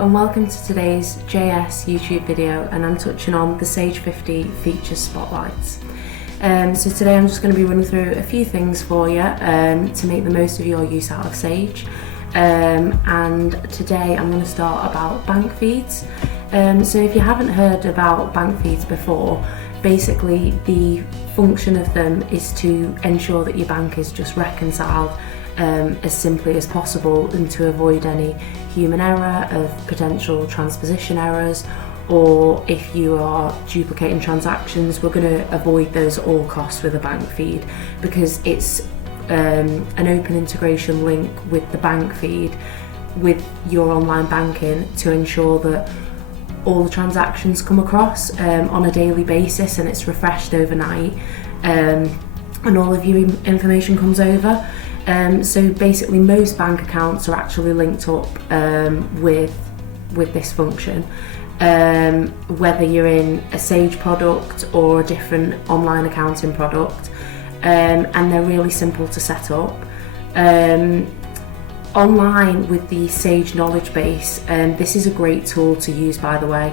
and welcome to today's JS YouTube video, and I'm touching on the Sage 50 feature spotlights. So today I'm just going to be running through a few things for you to make the most of your use out of Sage. And today I'm going to start about bank feeds. So if you haven't heard about bank feeds before, basically the function of them is to ensure that your bank is just reconciled as simply as possible, and to avoid any human error of potential transposition errors, or if you are duplicating transactions, we're going to avoid those at all costs with a bank feed, because it's an open integration link with the bank feed with your online banking to ensure that all the transactions come across on a daily basis, and it's refreshed overnight, and all of your information comes over. So basically most bank accounts are actually linked up with this function, whether you're in a Sage product or a different online accounting product, and they're really simple to set up. Online with the Sage knowledge base, this is a great tool to use, by the way,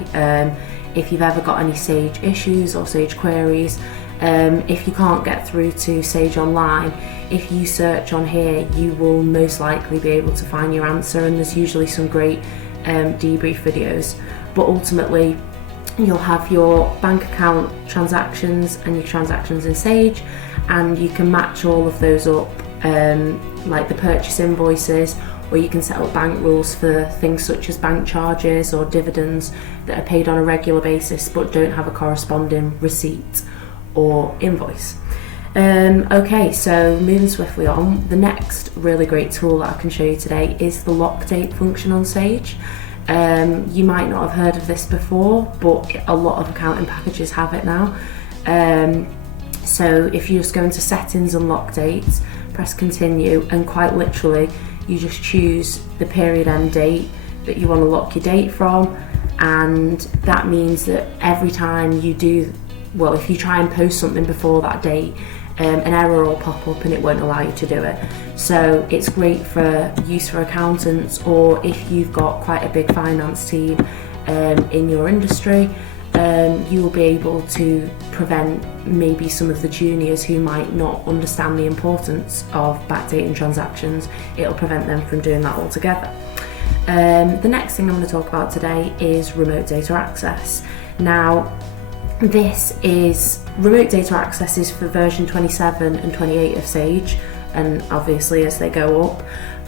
if you've ever got any Sage issues or Sage queries. If you can't get through to Sage Online, if you search on here, you will most likely be able to find your answer, and there's usually some great debrief videos. But ultimately, you'll have your bank account transactions and your transactions in Sage, and you can match all of those up, like the purchase invoices, or you can set up bank rules for things such as bank charges or dividends that are paid on a regular basis but don't have a corresponding receipt or invoice. Okay, so moving swiftly on, the next really great tool that I can show you today is the lock date function on Sage. You might not have heard of this before, but a lot of accounting packages have it now. So if you just go into settings and lock dates, press continue, and quite literally you just choose the period end date that you want to lock your date from, and that means that every time you do, well, if you try and post something before that date, an error will pop up and it won't allow you to do it. So it's great for use for accountants, or if you've got quite a big finance team in your industry, you will be able to prevent maybe some of the juniors who might not understand the importance of backdating transactions. It'll prevent them from doing that altogether. The next thing I'm going to talk about today is remote data access. Now, remote data access is for version 27 and 28 of Sage, and obviously as they go up,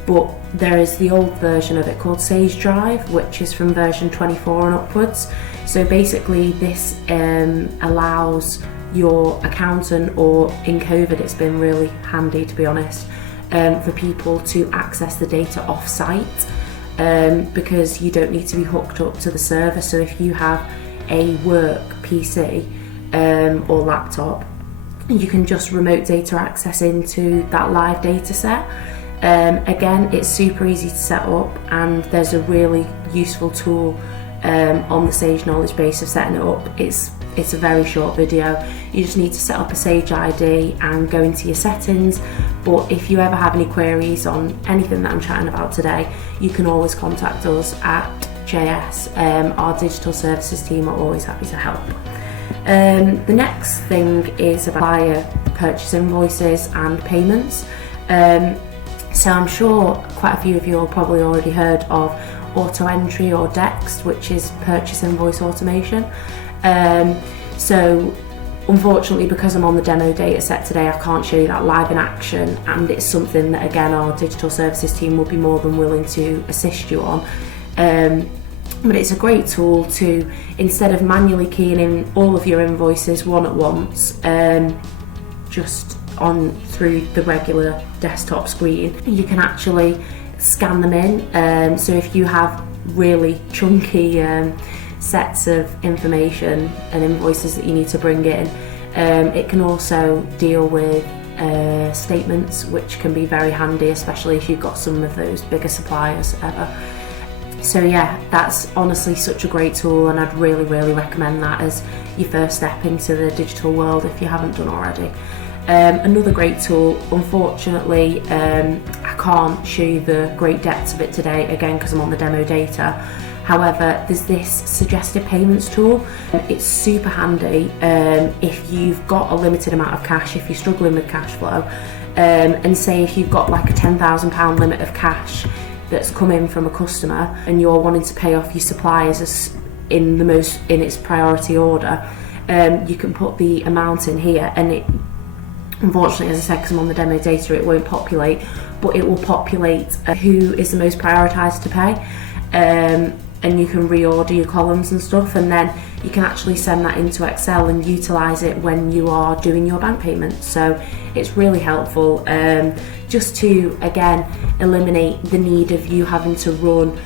but there is the old version of it called Sage Drive, which is from version 24 and upwards. So basically this allows your accountant, or in COVID it's been really handy, to be honest, for people to access the data off-site, because you don't need to be hooked up to the server. So if you have a work PC or laptop, you can just remote data access into that live data set. Again, it's super easy to set up, and there's a really useful tool on the Sage knowledge base of setting it up. It's a very short video. You just need to set up a Sage ID and go into your settings. But if you ever have any queries on anything that I'm chatting about today, you can always contact us at JS. Our digital services team are always happy to help. The next thing is about purchase invoices and payments. So I'm sure quite a few of you have probably already heard of auto entry, or DEXT, which is purchase invoice automation. So unfortunately, because I'm on the demo data set today, I can't show you that live in action, and it's something that again our digital services team will be more than willing to assist you on. But it's a great tool to, instead of manually keying in all of your invoices one at once, just on through the regular desktop screen, you can actually scan them in. So if you have really chunky sets of information and invoices that you need to bring in, it can also deal with statements, which can be very handy, especially if you've got some of those bigger suppliers ever. So yeah, that's honestly such a great tool, and I'd really recommend that as your first step into the digital world if you haven't done already. Another great tool, unfortunately I can't show you the great depths of it today, again because I'm on the demo data. However, there's this suggested payments tool. It's super handy if you've got a limited amount of cash, if you're struggling with cash flow, and say if you've got like a £10,000 limit of cash that's come in from a customer and you're wanting to pay off your suppliers in its priority order, you can put the amount in here, and it, unfortunately, as I said, because I'm on the demo data, it won't populate, but it will populate who is the most prioritised to pay, and you can reorder your columns and stuff, and then you can actually send that into Excel and utilise it when you are doing your bank payments. So it's really helpful, just to, again, eliminate the need of you having to run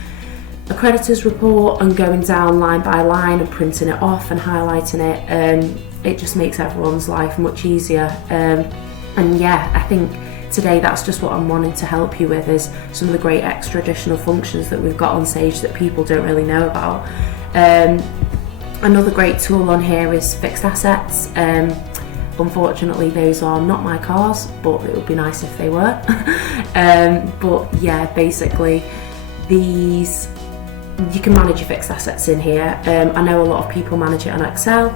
a creditor's report and going down line by line and printing it off and highlighting it. It just makes everyone's life much easier. And yeah, I think today that's just what I'm wanting to help you with, is some of the great extra additional functions that we've got on Sage that people don't really know about. Another great tool on here is fixed assets. Unfortunately, those are not my cars, but it would be nice if they were. But yeah, basically these, you can manage your fixed assets in here. I know a lot of people manage it on Excel,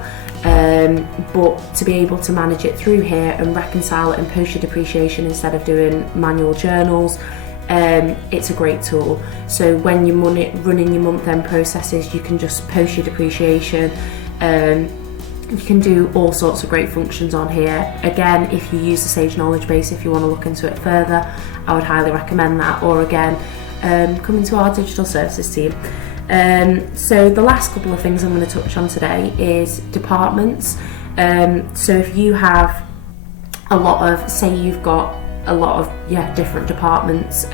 but to be able to manage it through here and reconcile it and post your depreciation instead of doing manual journals, it's a great tool. So when you're running your month-end processes, you can just post your depreciation. You can do all sorts of great functions on here. Again, if you use the Sage knowledge base, if you want to look into it further, I would highly recommend that. Or again, come into our digital services team. So the last couple of things I'm going to touch on today is departments. So if you have a lot of, say you've got a lot of different departments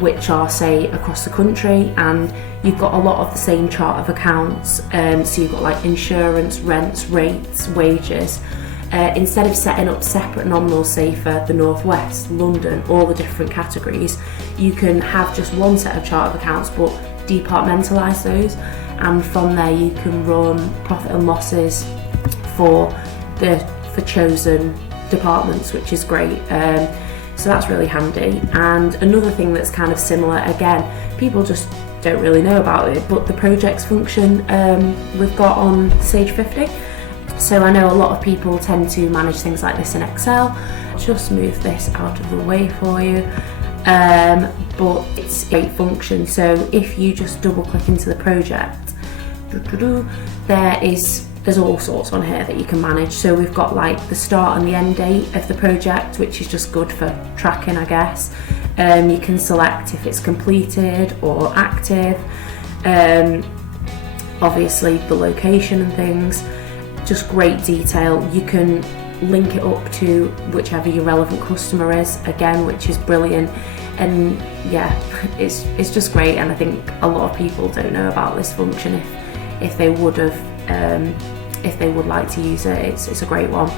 which are, say, across the country, and you've got a lot of the same chart of accounts, so you've got like insurance, rents, rates, wages. Instead of setting up separate nominals, say for the Northwest, London, all the different categories, you can have just one set of chart of accounts but departmentalise those, and from there you can run profit and losses for chosen departments, which is great. So that's really handy. And another thing that's kind of similar, again, people just don't really know about it, but the projects function we've got on Sage 50. So I know a lot of people tend to manage things like this in Excel. Just move this out of the way for you. But it's a great function. So if you just double click into the project, there's all sorts on here that you can manage. So we've got like the start and the end date of the project, which is just good for tracking, I guess. You can select if it's completed or active. Obviously the location and things. Just great detail. You can link it up to whichever your relevant customer is, again, which is brilliant. And yeah, it's just great, and I think a lot of people don't know about this function. If they would like to use it, it's a great one.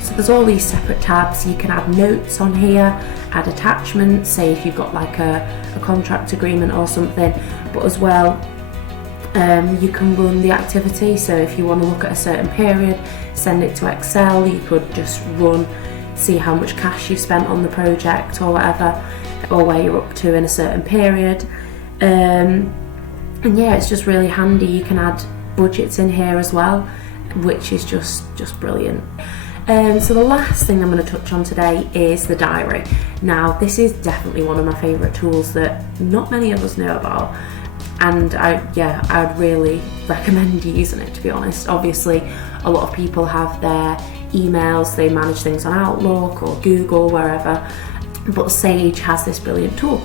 So there's all these separate tabs. You can add notes on here, add attachments, say if you've got like a contract agreement or something, but as well you can run the activity. So if you want to look at a certain period, send it to Excel. You could just see how much cash you spent on the project or whatever, or where you're up to in a certain period. And yeah, it's just really handy. You can add budgets in here as well, which is just brilliant. So the last thing I'm going to touch on today is the diary. Now, this is definitely one of my favourite tools that not many of us know about, and I'd really recommend using it, to be honest. Obviously, a lot of people have their emails, they manage things on Outlook or Google, wherever, but Sage has this brilliant tool.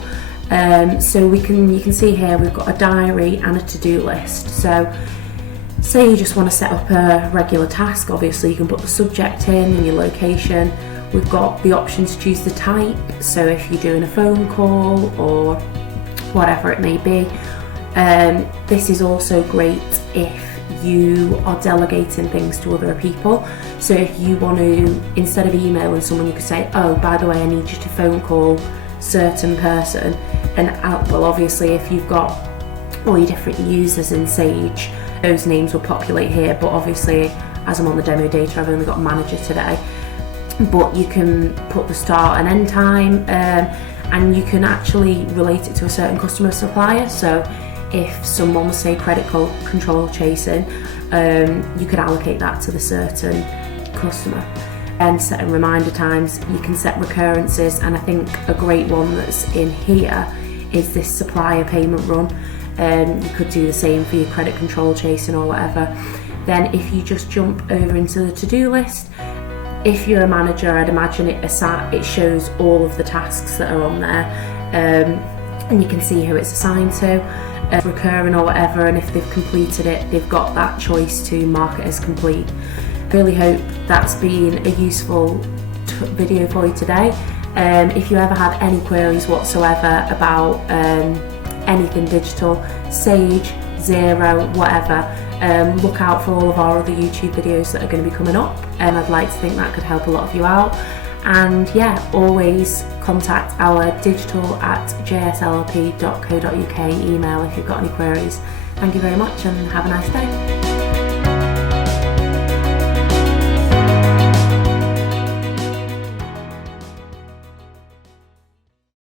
So you can see here we've got a diary and a to-do list. So say you just want to set up a regular task, obviously you can put the subject in and your location. We've got the option to choose the type, so if you're doing a phone call or whatever it may be. This is also great if you are delegating things to other people. So if you want to, instead of emailing someone, you could say, oh, by the way, I need you to phone call certain person. And well, obviously if you've got all your different users in Sage, those names will populate here, but obviously as I'm on the demo data, I've only got manager today. But you can put the start and end time, and you can actually relate it to a certain customer or supplier. So if someone was, say, credit control chasing, you could allocate that to the certain customer. And setting reminder times, you can set recurrences, and I think a great one that's in here is this supplier payment run. You could do the same for your credit control chasing or whatever. Then if you just jump over into the to-do list, if you're a manager, I'd imagine it shows all of the tasks that are on there, and you can see who it's assigned to, recurring or whatever, and if they've completed it, they've got that choice to mark it as complete. Really hope that's been a useful video for you today. If you ever have any queries whatsoever about anything digital, Sage, Xero, whatever, look out for all of our other YouTube videos that are going to be coming up, and I'd like to think that could help a lot of you out. And yeah, always contact our digital@jslp.co.uk email if you've got any queries. Thank you very much and have a nice day.